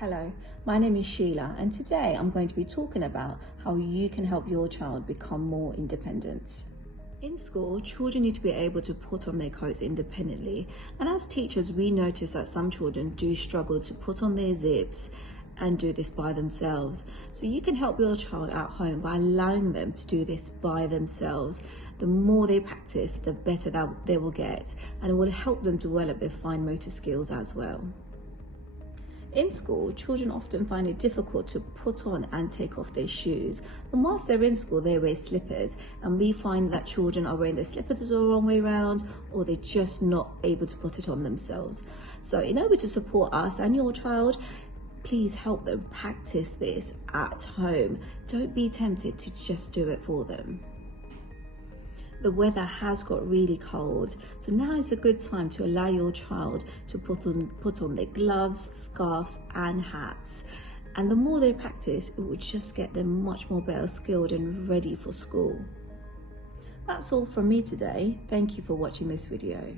Hello, my name is Sheila and today I'm going to be talking about how you can help your child become more independent. In school, children need to be able to put on their coats independently, and as teachers we notice that some children do struggle to put on their zips and do this by themselves. So you can help your child at home by allowing them to do this by themselves. The more they practice, the better that they will get, and it will help them develop their fine motor skills as well. In school, children often find it difficult to put on and take off their shoes. And whilst they're in school, they wear slippers. And we find that children are wearing their slippers the wrong way around, or they're just not able to put it on themselves. So in order to support us and your child, please help them practice this at home. Don't be tempted to just do it for them. The weather has got really cold, so now is a good time to allow your child to put on their gloves, scarves and hats. And the more they practice, it will just get them much more better skilled and ready for school. That's all from me today. Thank you for watching this video.